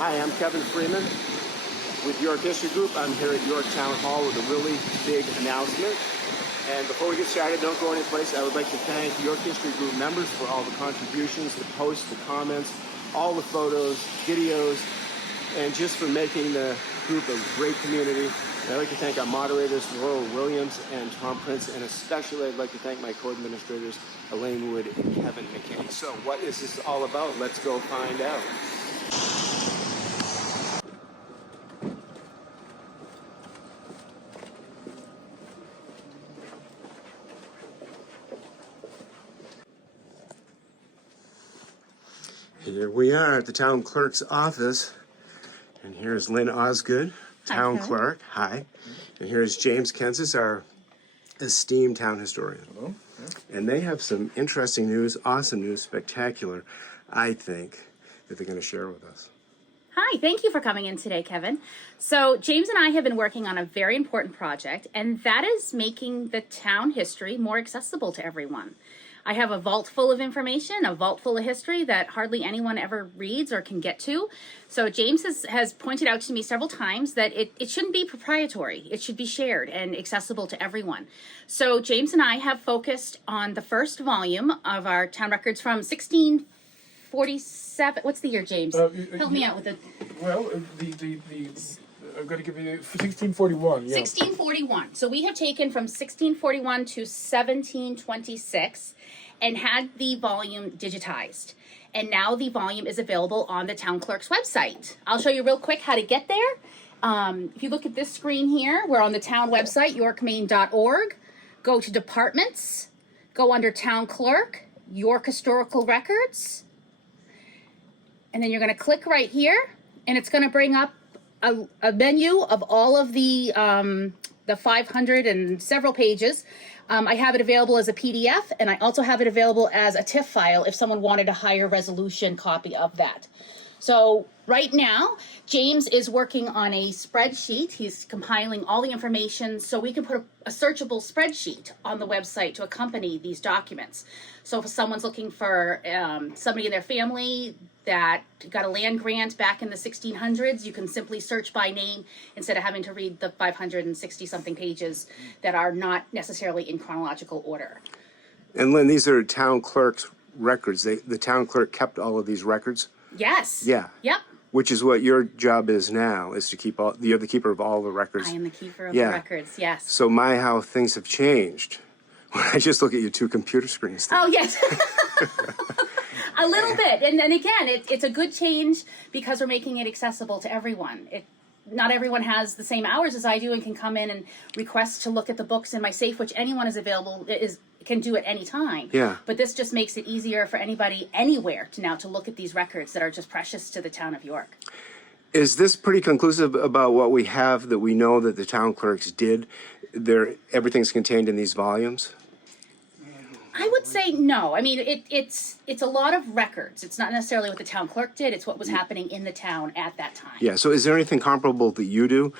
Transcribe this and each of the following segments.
Hi, I'm Kevin Freeman with York History Group. I'm here at York Town Hall with a really big announcement. And before we get started, don't go anyplace. I would like to thank York History Group members for all the contributions, the posts, the comments, all the photos, videos, and just for making the group a great community. And I'd like to thank our moderators, Laurel Williams and Tom Prince, and especially I'd like to thank my co-administrators, Elaine Wood and Kevin McKinney. So what is this all about? Let's go find out. Here we are at the town clerk's office, and here's Lynn Osgood, town clerk. Hi. And here's James Kences, our esteemed town historian. Hello. Yeah. And they have some interesting news, awesome news, spectacular, I think, that they're going to share with us. Hi, thank you for coming in today, Kevin. So James and I have been working on a very important project, and that is making the town history more accessible to everyone. I have a vault full of information, a vault full of history that hardly anyone ever reads or can get to. So James has pointed out to me several times that it shouldn't be proprietary. It should be shared and accessible to everyone. So James and I have focused on the first volume of our town records from 1647. What's the year, James? Help me out with it. Well, I'm going to give you 1641. Yeah. 1641. So we have taken from 1641 to 1726 and had the volume digitized. And now the volume is available on the town clerk's website. I'll show you real quick how to get there. If you look at this screen here, we're on the town website, yorkmaine.org. Go to departments, go under town clerk, York Historical Records. And then you're going to click right here, and it's going to bring up a menu of all of the 500 and several pages. I have it available as a PDF, and I also have it available as a TIFF file if someone wanted a higher resolution copy of that. So right now, James is working on a spreadsheet. He's compiling all the information so we can put a searchable spreadsheet on the website to accompany these documents. So if someone's looking for somebody in their family that got a land grant back in the 1600s, you can simply search by name instead of having to read the 560 something pages that are not necessarily in chronological order. And Lynn, these are town clerk's records. The town clerk kept all of these records? Yes. Yeah. Yep. Which is what your job is now, is to keep all, you're the keeper of all the records. I am the keeper of the records, yes. So how things have changed when I just look at your two computer screens. Oh, yes. A little bit. And then again, it's a good change because we're making it accessible to everyone. Not everyone has the same hours as I do and can come in and request to look at the books in my safe, which anyone is available, can do at any time. Yeah. But this just makes it easier for anybody anywhere to look at these records that are just precious to the town of York. Is this pretty conclusive about what we have that we know that the town clerks did? Everything's contained in these volumes? I would say no. I mean, it's a lot of records. It's not necessarily what the town clerk did. It's what was happening in the town at that time. Yeah. So is there anything comparable that you do?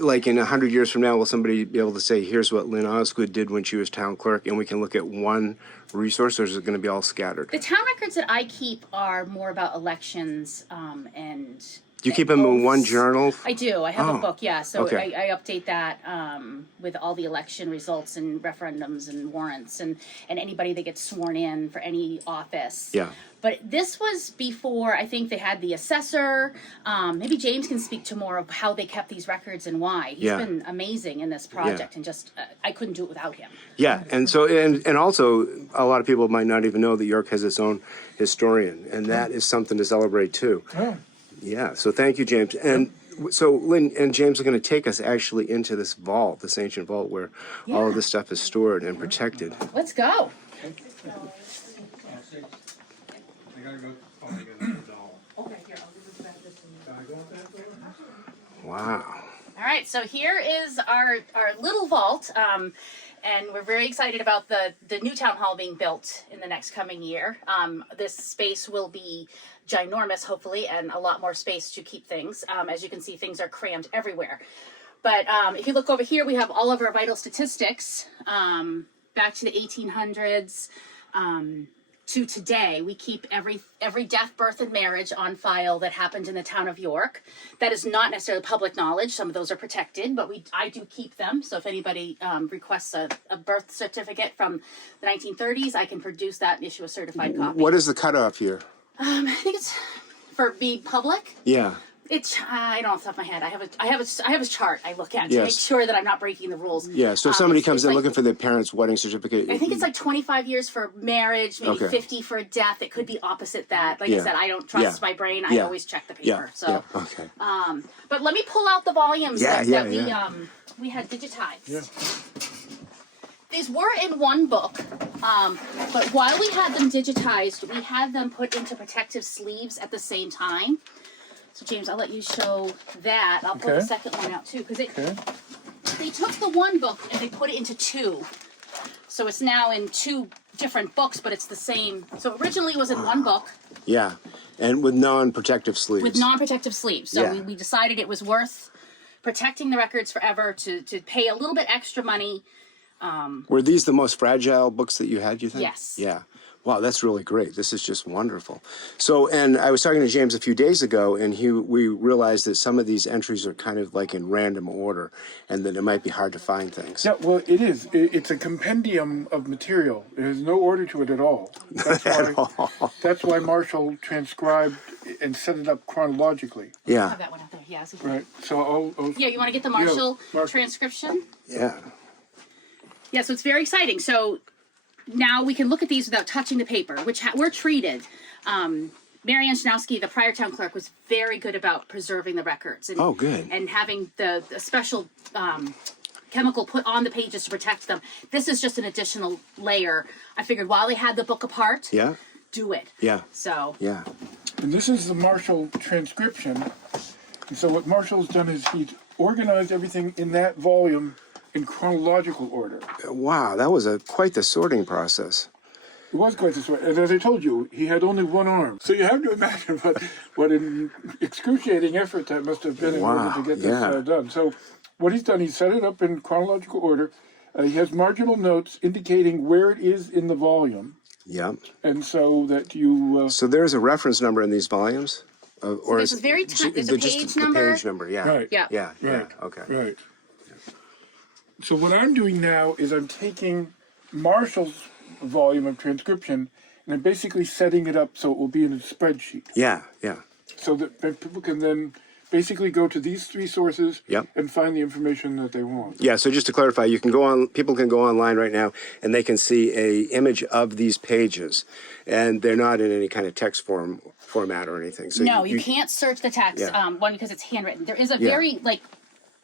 Like in 100 years from now, will somebody be able to say, here's what Lynn Osgood did when she was town clerk, and we can look at one resource, or is it going to be all scattered? The town records that I keep are more about elections and... Do you keep them in one journal? I do. I have a book, yeah. So okay. I update that with all the election results and referendums and warrants and anybody that gets sworn in for any office. Yeah. But this was before, I think they had the assessor. Maybe James can speak to more of how they kept these records and why. He's been amazing in this project, and just I couldn't do it without him. Yeah, and so and also a lot of people might not even know that York has its own historian, and that is something to celebrate too. Oh. Yeah, so thank you, James. And so Lynn and James are going to take us actually into this vault, this ancient vault where all of this stuff is stored and protected. Let's go. Wow. All right, so here is our little vault, and we're very excited about the new town hall being built in the next coming year. This space will be ginormous, hopefully, and a lot more space to keep things. As you can see, things are crammed everywhere. But if you look over here, we have all of our vital statistics back to the 1800s. to today, we keep every death, birth, and marriage on file that happened in the town of York. That is not necessarily public knowledge. Some of those are protected, but I do keep them. So if anybody requests a birth certificate from the 1930s, I can produce that and issue a certified copy. What is the cutoff here? I think it's for being public. Yeah. It's I don't off the top of my head. I have a chart I look at to Yes. make sure that I'm not breaking the rules. Yeah. So if somebody comes it's in like- looking for their parents' wedding certificate. I think it's like 25 years for marriage, maybe Okay. 50 for a death. It could be opposite that. Like Yeah. I said, I don't trust Yeah. my brain. I Yeah. always check the Yeah. paper. So, Yeah. Okay. but let me pull out the volumes Yeah, that yeah, we had digitized. Yeah. These were in one book, but while we had them digitized, we had them put into protective sleeves at the same time. So James, I'll let you show that. I'll pull the Okay. second one out too, because Okay. they took the one book and they put it into two. So it's now in two different books, but it's the same. So originally it was in one book Yeah. And with non-protective sleeves. with non-protective sleeves. So Yeah. we decided it was worth protecting the records forever to pay a little bit extra money. Were these the most fragile books that you had, you think? Yes. Yeah. Wow, that's really great. This is just wonderful. So, and I was talking to James a few days ago, and we realized that some of these entries are kind of like in random order, and that it might be hard to find things. Yeah, well, it is. It's a compendium of material. There's no order to it at all. That's why Marshall transcribed and set it up chronologically. I Yeah. have that one out there. Yeah. So Right. So I'll yeah, you want to get the Marshall Marshall. transcription? Yeah. Yeah, so it's very exciting. So now we can look at these without touching the paper, which were treated. Mary Ann Schnowski, the prior town clerk, was very good about preserving the records. And, Oh, good. And having the special chemical put on the pages to protect them. This is just an additional layer. I figured while they had the book apart, Yeah. do it. Yeah. So Yeah. And this is the Marshall transcription. And so what Marshall's done is he's organized everything in that volume in chronological order. Wow, that was quite the sorting process. It was quite this way. And as I told you, he had only one arm. So you have to imagine what an excruciating effort that must have been in order to get this yeah. done. So what he's done, he set it up in chronological order. He has marginal notes indicating where it is in the volume. Yeah. And so that you... So there's a reference number in these volumes? Or there's is a very there's a just page the number. page number, yeah. Right. Yeah. Yeah, yeah, Right. okay. Right. So what I'm doing now is I'm taking Marshall's volume of transcription and I'm basically setting it up so it will be in a spreadsheet. Yeah, yeah. So that people can then basically go to these three sources Yep. and find the information that they want. Yeah, so just to clarify, people can go online right now and they can see a image of these pages, and they're not in any kind of text format or anything. So No, you can't search the text. Yeah. One, because it's handwritten. There is a Yeah. very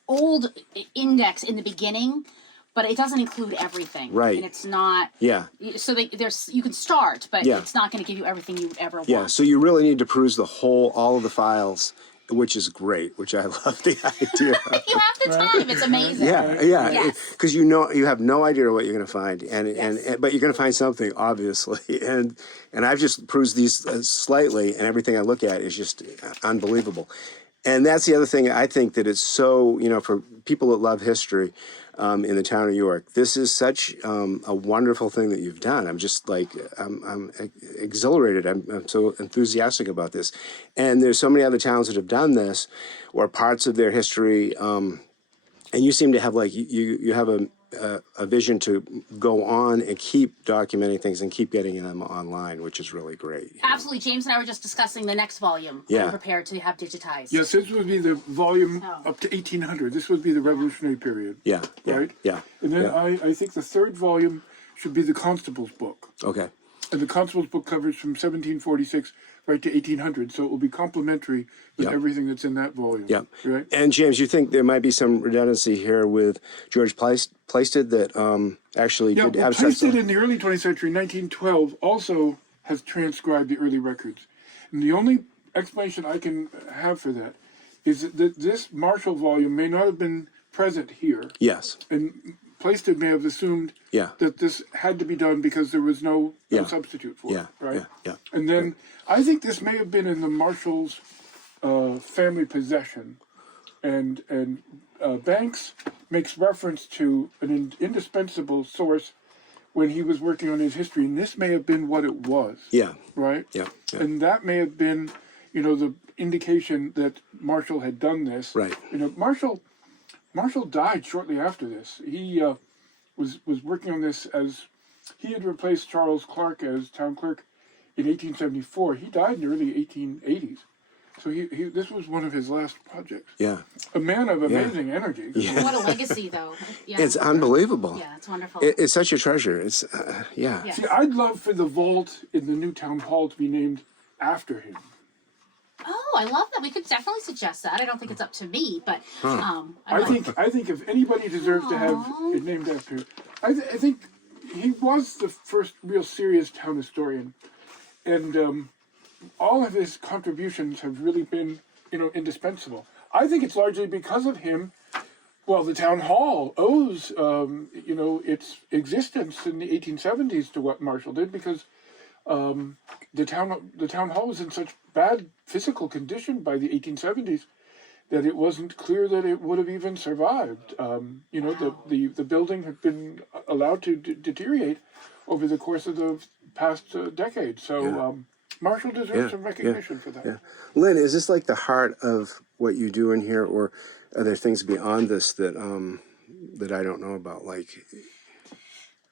old index in the beginning, but it doesn't include everything. Right. And it's not. Yeah. So there's you can start, but Yeah. it's not going to give you everything you would ever want. Yeah, so you really need to peruse all of the files, which is great, which I love the idea. You have the time. It's amazing. Yeah, Yes. because you have no idea what you're going to find, Yes. but you're going to find something, obviously, and I've just perused these slightly, and everything I look at is just unbelievable. And that's the other thing. I think that it's so, for people that love history in the town of York, this is such a wonderful thing that you've done. I'm just I'm exhilarated. I'm so enthusiastic about this. And there's so many other towns that have done this, or parts of their history. And you seem to have you have a vision to go on and keep documenting things and keep getting them online, which is really great. Absolutely. James and I were just discussing the next volume. Yeah. We're prepared to have digitized. Yes, this would be the volume Oh. up to 1800. This would be the Revolutionary period. Yeah, yeah, Right? yeah. And then yeah. I think the third volume should be the Constable's book. Okay. And the Constable's book covers from 1746 right to 1800, so it will be complementary with Yep. everything that's in that volume. Yeah. Right? And James, you think there might be some redundancy here with George Plaisted that actually Yeah, did well, abstract Plaisted in the early 20th century, 1912, also has transcribed the early records. And the only explanation I can have for that is that this Marshall volume may not have been present here. Yes. And Plaisted may have assumed Yeah. that this had to be done because there was no Yeah. substitute for Yeah. it, right? Yeah. Yeah. And then I think this may have been in the Marshall's family possession, and Banks makes reference to an indispensable source when he was working on his history, and this may have been what it was. Yeah. Right? Yeah. Yeah. And that may have been, the indication that Marshall had done this. Right. Marshall died shortly after this. He was working on this as he had replaced Charles Clark as town clerk in 1874. He died in the early 1880s. So this was one of his last projects. Yeah. A man of amazing energy. Yeah. What a legacy, though. Yeah. It's unbelievable. Yeah, it's wonderful. It's such a treasure. It's, yeah. Yeah. See, I'd love for the vault in the new town hall to be named after him. Oh, I love that. We could definitely suggest that. I don't think it's up to me, but I think if anybody deserves to have it named after him, I think he was the first real serious town historian, and all of his contributions have really been, indispensable. I think it's largely because of him. Well, the town hall owes, its existence in the 1870s to what Marshall did, because the town hall was in such bad physical condition by the 1870s that it wasn't clear that it would have even survived. The building had been allowed to deteriorate over the course of the past decade. So Marshall deserves some recognition for that. Yeah. Lynn, is this like the heart of what you do in here, or are there things beyond this that I don't know about? Like,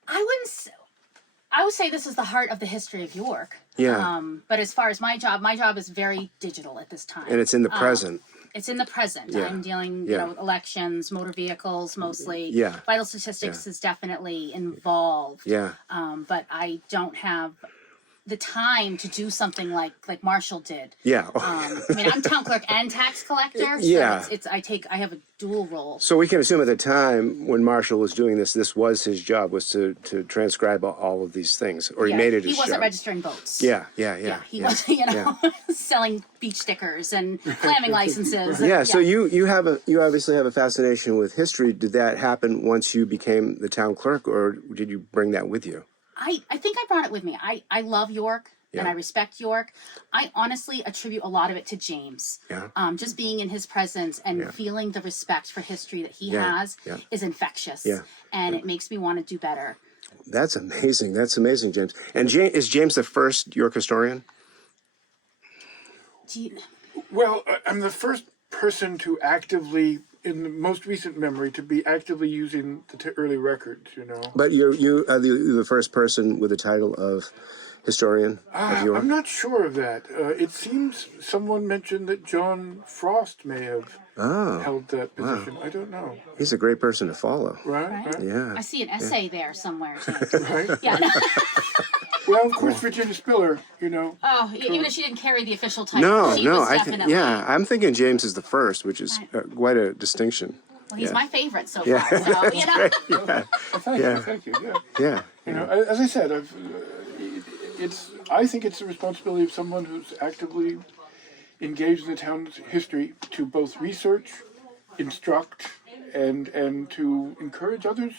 I would say this is the heart of the history of York. Yeah. But as far as my job is very digital at this time. and it's in the present. It's in the present. Yeah. I'm dealing, Yeah. with elections, motor vehicles mostly. Yeah. Vital statistics is definitely involved. Yeah. But I don't have the time to do something like Marshall did. Yeah. I'm town clerk and tax collector. So Yeah. I have a dual role. So we can assume at the time when Marshall was doing this was his job, was to transcribe all of these things, or he made it his job. He wasn't registering votes. Yeah. He was, selling beach stickers and clamming licenses. Yeah. So you obviously have a fascination with history. Did that happen once you became the town clerk, or did you bring that with you? I think I brought it with me. I love York and I respect York. I honestly attribute a lot of it to James. Yeah. Just being in his presence and feeling the respect for history that he has is infectious. Yeah. And it makes me want to do better. That's amazing. That's amazing, James. And is James the first York historian? Well, I'm the first person to actively, in the most recent memory, to be actively using the early records, But you're the first person with the title of historian of York? I'm not sure of that. It seems someone mentioned that John Frost may have held that position. Wow. I don't know. He's a great person to follow. Right? Yeah. I see an essay there somewhere. Right? Yeah. Well, of course, Virginia Spiller, Oh, even if she didn't carry the official title, she was definitely. I'm thinking James is the first, which is quite a distinction. Well, he's my favorite so Yeah. far. So, Well, Thank you. Yeah. As I said, I think it's the responsibility of someone who's actively engaged in the town's history to both research, instruct, and to encourage others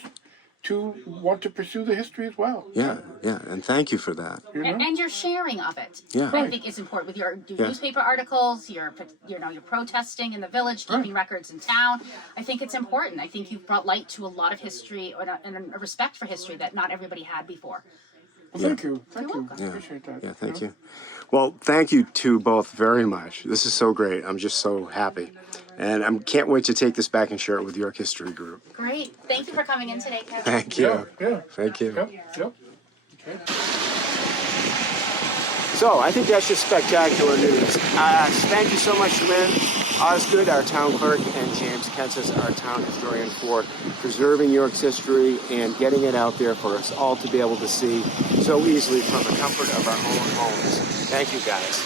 to want to pursue the history as well. Yeah, and thank you for that. and your sharing of it. Yeah. I think is important with your newspaper articles, your protesting in the village, keeping records in town. I think it's important. I think you've brought light to a lot of history and a respect for history that not everybody had before. Well, thank you. You're welcome. I appreciate that. Yeah, thank you. Well, thank you to both very much. This is so great. I'm just so happy. And I can't wait to take this back and share it with York History Group. Great. Thank you for coming in today, Kevin. Thank you. Yeah. Thank you. Yep. Okay. So I think that's just spectacular news. Thank you so much, Lynn Osgood, our town clerk, and James Kences, our town historian, for preserving York's history and getting it out there for us all to be able to see so easily from the comfort of our own homes. Thank you, guys.